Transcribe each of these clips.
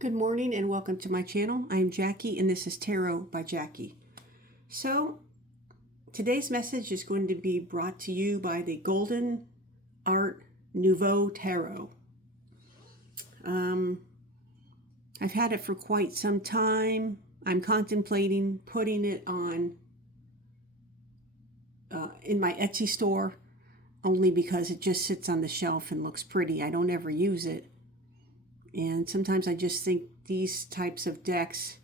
Good morning and welcome to my channel. I am Jackie and this is Tarot by Jackie. So today's message is going to be brought to you by the Golden Art Nouveau Tarot. I've had it for quite some time. I'm contemplating putting it on in my Etsy store only because it just sits on the shelf and looks pretty. I don't ever use it. And sometimes I just think these types of decks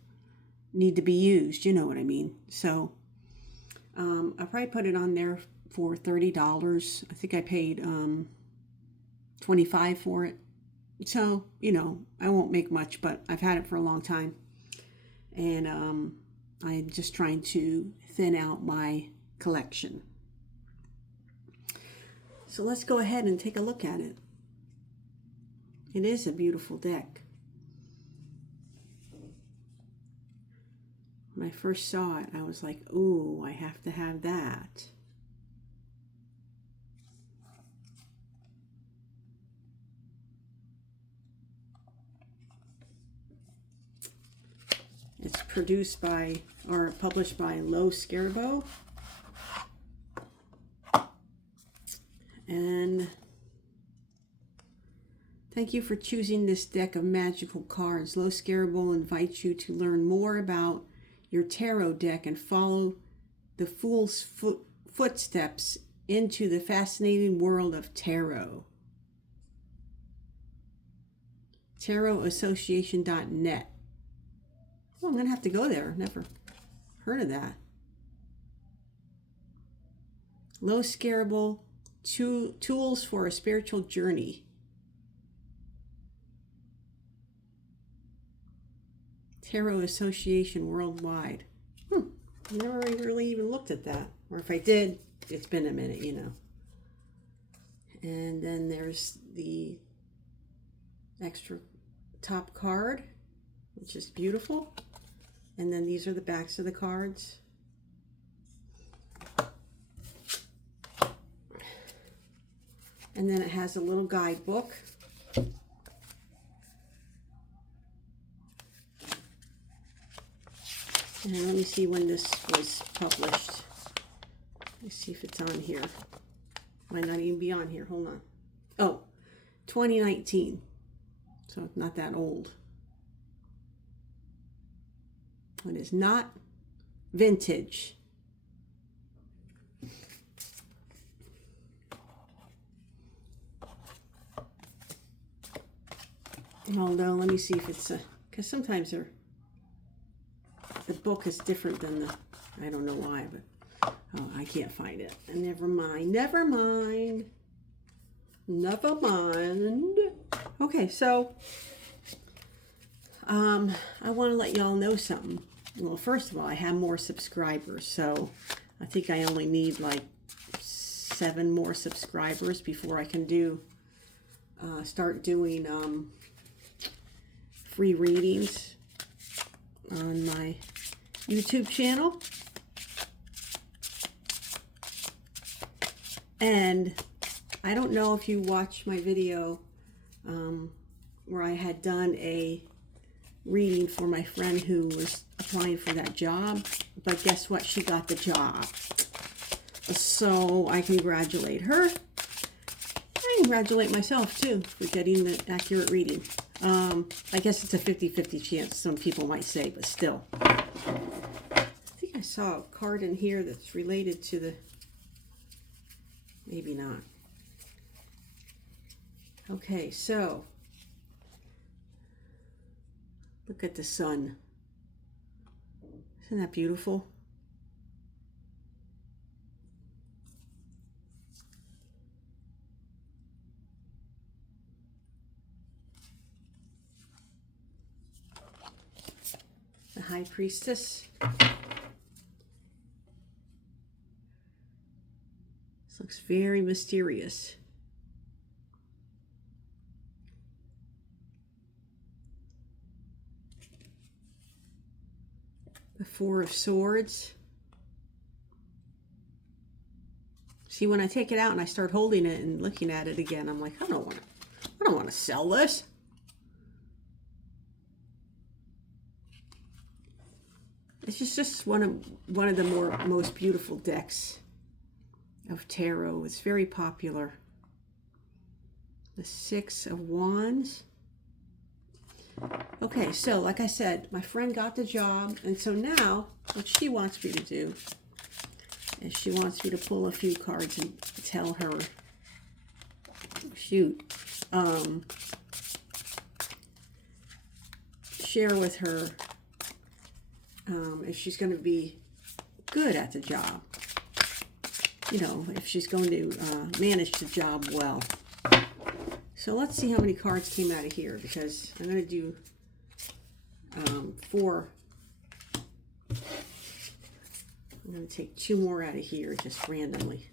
need to be used, you know what I mean? So I'll probably put it on there for $30. I think I paid $25 for it. So, you know, I won't make much, but I've had it for a long time. And I'm just trying to thin out my collection. So let's go ahead and take a look at it. It is a beautiful deck. When I first saw it, I was like, ooh, I have to have that. It's produced by, or published by Nouveau. And thank you for choosing this deck of magical cards. Nouveau invites you to learn more about your tarot deck and follow the fool's footsteps into the fascinating world of tarot. Tarotassociation.net. Oh, I'm going to have to go there. Never heard of that. Nouveau tools for a spiritual journey. Tarot Association worldwide. Never really even looked at that. Or if I did, it's been a minute, you know. And then there's the extra top card, which is beautiful. And then these are the backs of the cards. And then it has a little guidebook. And let me see when this was published. Let's see if it's on here. Might not even be on here. Hold on. Oh, 2019. So it's not that old. It is not vintage. Although, let me see if it's a, because sometimes the book is different than the, I don't know why, but oh, I can't find it. And never mind. Okay, so I want to let y'all know something. Well, first of all, I have more subscribers, so I think I only need like 7 more subscribers before I can do start doing free readings on my YouTube channel. And I don't know if you watched my video where I had done a reading for my friend who was applying for that job, but guess what? She got the job. So I congratulate her. I congratulate myself too for getting the accurate reading. I guess it's a 50-50 chance, some people might say, but still. I think I saw a card in here that's related to the, maybe not. Okay, so look at the sun. Isn't that beautiful? The High Priestess. This looks very mysterious. The Four of Swords. See, when I take it out and I start holding it and looking at it again, I'm like, I don't want to sell this. It's just one of the most beautiful decks of tarot. It's very popular. The Six of Wands. Okay, so like I said, my friend got the job, and so now what she wants me to do is she wants me to pull a few cards and tell her, share with her if she's going to be good at the job. You know, if she's going to manage the job well. So let's see how many cards came out of here, because I'm going to do 4. I'm going to take 2 more out of here just randomly.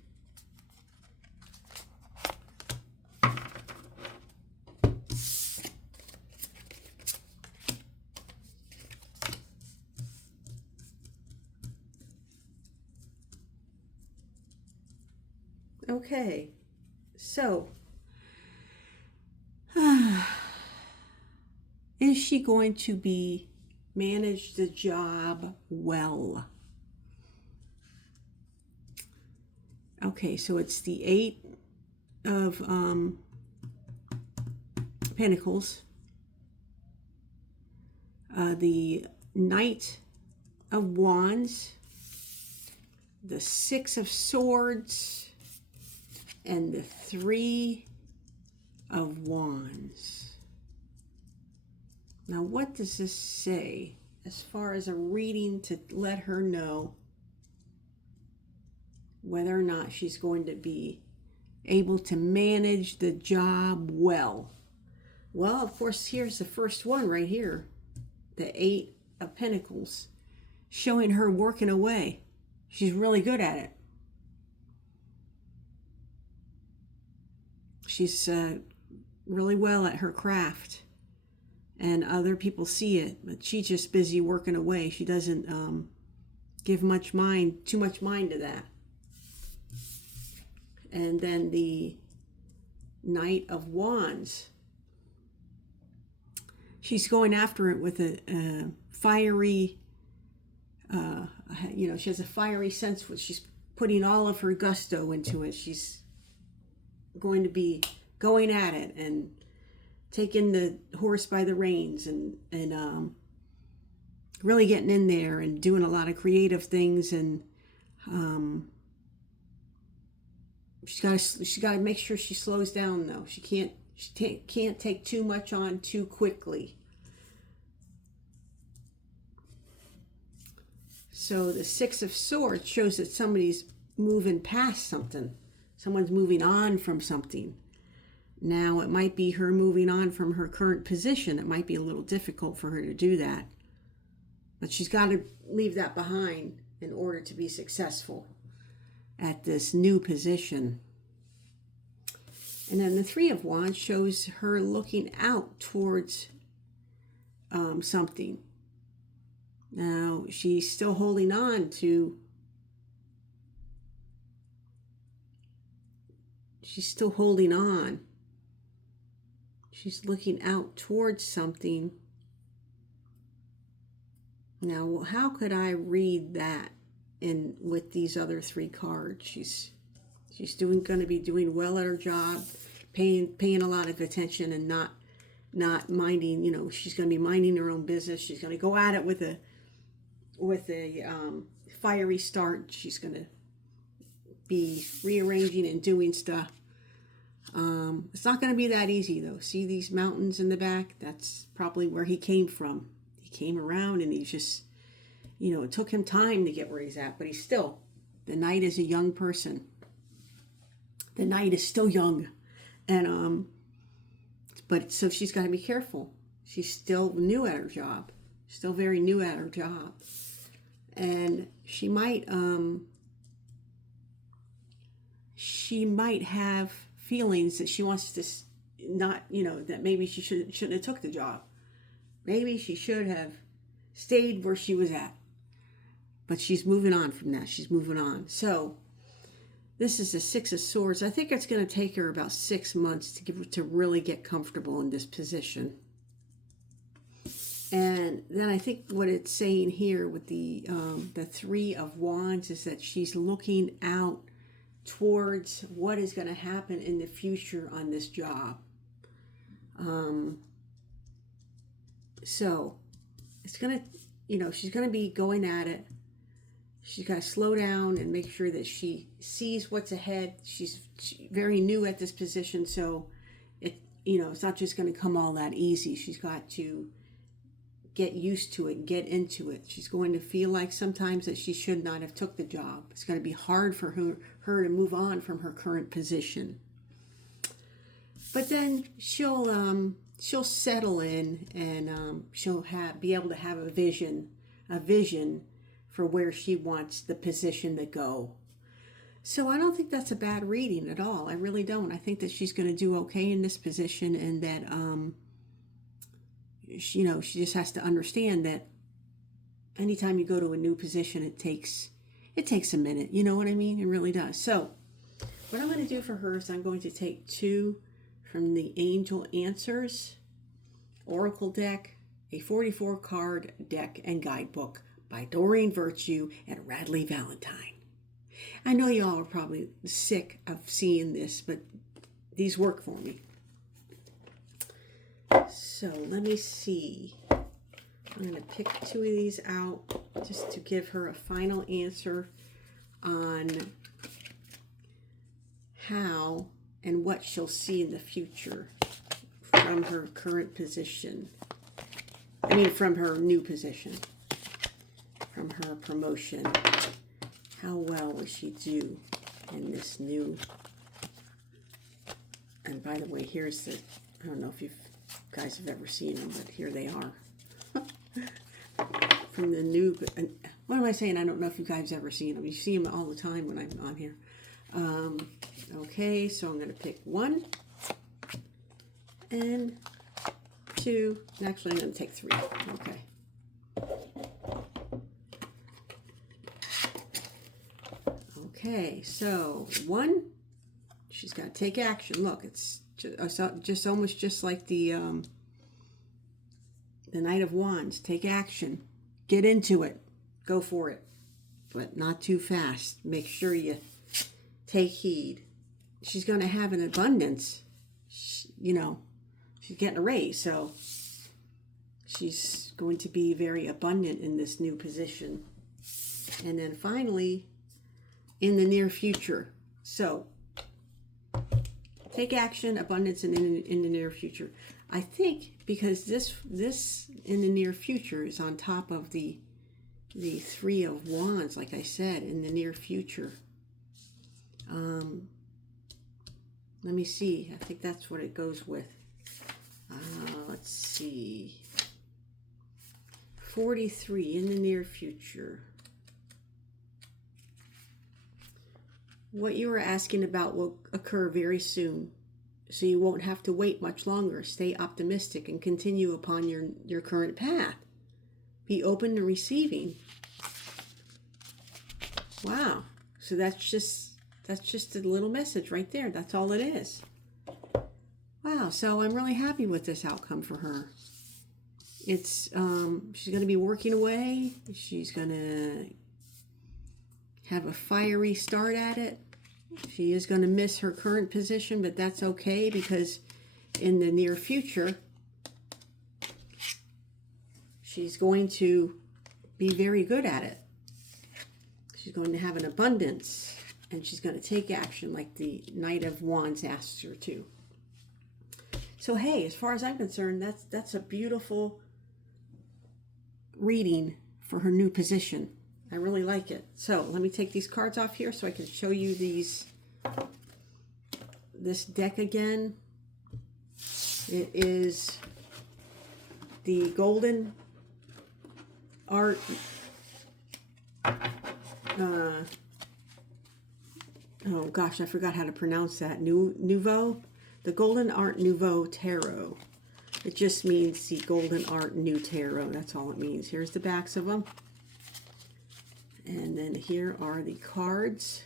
Okay, so is she going to be manage the job well? Okay, so it's the 8 of Pentacles, the Knight of Wands, the 6 of Swords, and the 3 of Wands. Now, what does this say as far as a reading to let her know whether or not she's going to be able to manage the job well? Well, of course, here's the first one right here, the 8 of Pentacles, showing her working away. She's really good at it. She's really well at her craft, and other people see it, but she's just busy working away. She doesn't give too much mind to that. And then the Knight of Wands. She's going after it with a fiery, she has a fiery sense. She's putting all of her gusto into it. She's going to be going at it and taking the horse by the reins and really getting in there and doing a lot of creative things. And she's got to make sure she slows down, though. She can't take too much on too quickly. So the 6 of Swords shows that somebody's moving past something. Someone's moving on from something. Now, it might be her moving on from her current position. It might be a little difficult for her to do that. But she's got to leave that behind in order to be successful at this new position. And then the 3 of Wands shows her looking out towards something. Now, she's still holding on to... She's still holding on. She's looking out towards something. Now, how could I read that with these other 3 cards? She's going to be doing well at her job, paying a lot of attention and not minding. She's going to be minding her own business. She's going to go at it with a fiery start. She's going to be rearranging and doing stuff. It's not going to be that easy, though. See these mountains in the back? That's probably where he came from. He came around and he just, it took him time to get where he's at, but he's still, the Knight is a young person. The Knight is still young. And, but so she's got to be careful. She's still new at her job. Still very new at her job. And she might have feelings that she wants to not, that maybe she shouldn't have took the job. Maybe she should have stayed where she was at. But she's moving on from that. She's moving on. So this is the 6 of Swords. I think it's going to take her about 6 months to really get comfortable in this position. And then I think what it's saying here with the Three of Wands is that she's looking out towards what is going to happen in the future on this job. So it's going to, you know, she's going to be going at it. She's got to slow down and make sure that she sees what's ahead. She's very new at this position, so it, you know, it's not just going to come all that easy. She's got to get used to it, get into it. She's going to feel like sometimes that she should not have took the job. It's going to be hard for her to move on from her current position. But then she'll settle in, and she'll be able to have a vision for where she wants the position to go. So I don't think that's a bad reading at all. I really don't. I think that she's going to do okay in this position, and that she just has to understand that anytime you go to a new position, it takes a minute. You know what I mean? It really does. So what I'm going to do for her is I'm going to take 2 from the Angel Answers Oracle deck, a 44 card deck and guidebook by Doreen Virtue and Radley Valentine. I know y'all are probably sick of seeing this, but these work for me. So let me see. I'm going to pick 2 of these out just to give her a final answer on how and what she'll see in the future from her current position. I mean, from her new position, from her promotion. How well will she do in this new? And by the way, here's the, I don't know if you guys have ever seen them, but here they are. From the new, what am I saying? I don't know if you guys have ever seen them. You see them all the time when I'm on here. Okay, so I'm going to pick 1 and 2. Actually, I'm going to take 3. Okay. Okay, so 1, she's got to take action. Look, it's just almost just like the Knight of Wands. Take action. Get into it. Go for it. But not too fast. Make sure you take heed. She's going to have an abundance. You know, she's getting a raise, so she's going to be very abundant in this new position. And then finally, in the near future. So take action, abundance, and in the near future. I think because this in the near future is on top of the 3 of Wands, like I said, in the near future. Let me see. I think that's what it goes with. Let's see. 43 in the near future. What you were asking about will occur very soon, so you won't have to wait much longer. Stay optimistic and continue upon your current path. Be open to receiving. Wow. So that's just a little message right there. That's all it is. Wow. So I'm really happy with this outcome for her. It's she's going to be working away. She's going to have a fiery start at it. She is going to miss her current position, but that's okay because in the near future, she's going to be very good at it. She's going to have an abundance, and she's going to take action like the Knight of Wands asks her to. So hey, as far as I'm concerned, that's a beautiful reading for her new position. I really like it. So let me take these cards off here so I can show you this deck again. It is the Golden Art oh gosh, I forgot how to pronounce that. Nouveau? The Golden Art Nouveau Tarot. It just means the Golden Art New Tarot. That's all it means. Here's the backs of them. And then here are the cards.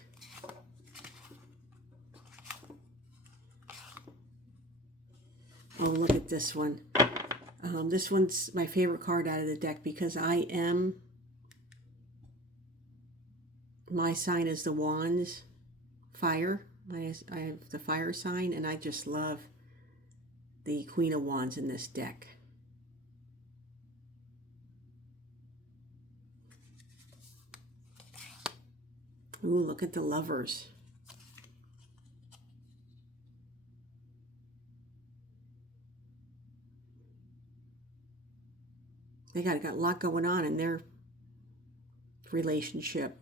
Oh, look at this one. This one's my favorite card out of the deck because my sign is the Wands, fire. I have the fire sign, and I just love the Queen of Wands in this deck. Ooh, look at the Lovers. They got a lot going on in their relationship.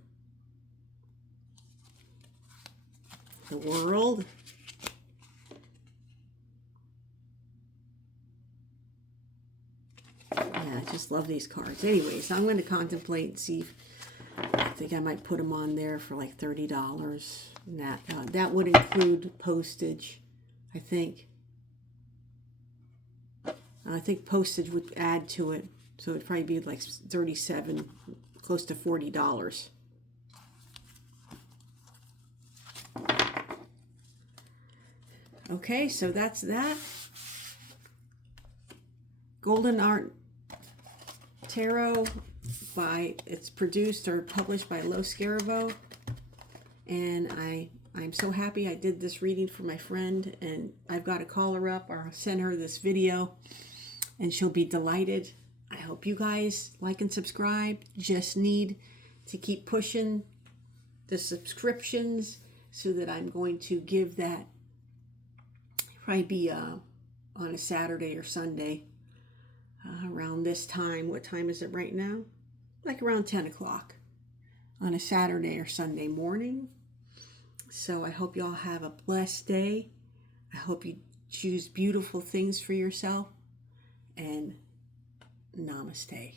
The World. Yeah, I just love these cards. Anyways, I'm going to contemplate and see if I think I might put them on there for like $30. And that would include postage, I think. I think postage would add to it, so it'd probably be like $37, close to $40. Okay, so that's that. Golden Art Tarot it's produced or published by Lo Scaravo, and I'm so happy I did this reading for my friend, and I've got to call her up or send her this video, and she'll be delighted. I hope you guys like and subscribe. Just need to keep pushing the subscriptions so that I'm going to give that probably be on a Saturday or Sunday around this time. What time is it right now? Like around 10 o'clock on a Saturday or Sunday morning. So I hope you all have a blessed day. I hope you choose beautiful things for yourself. And namaste.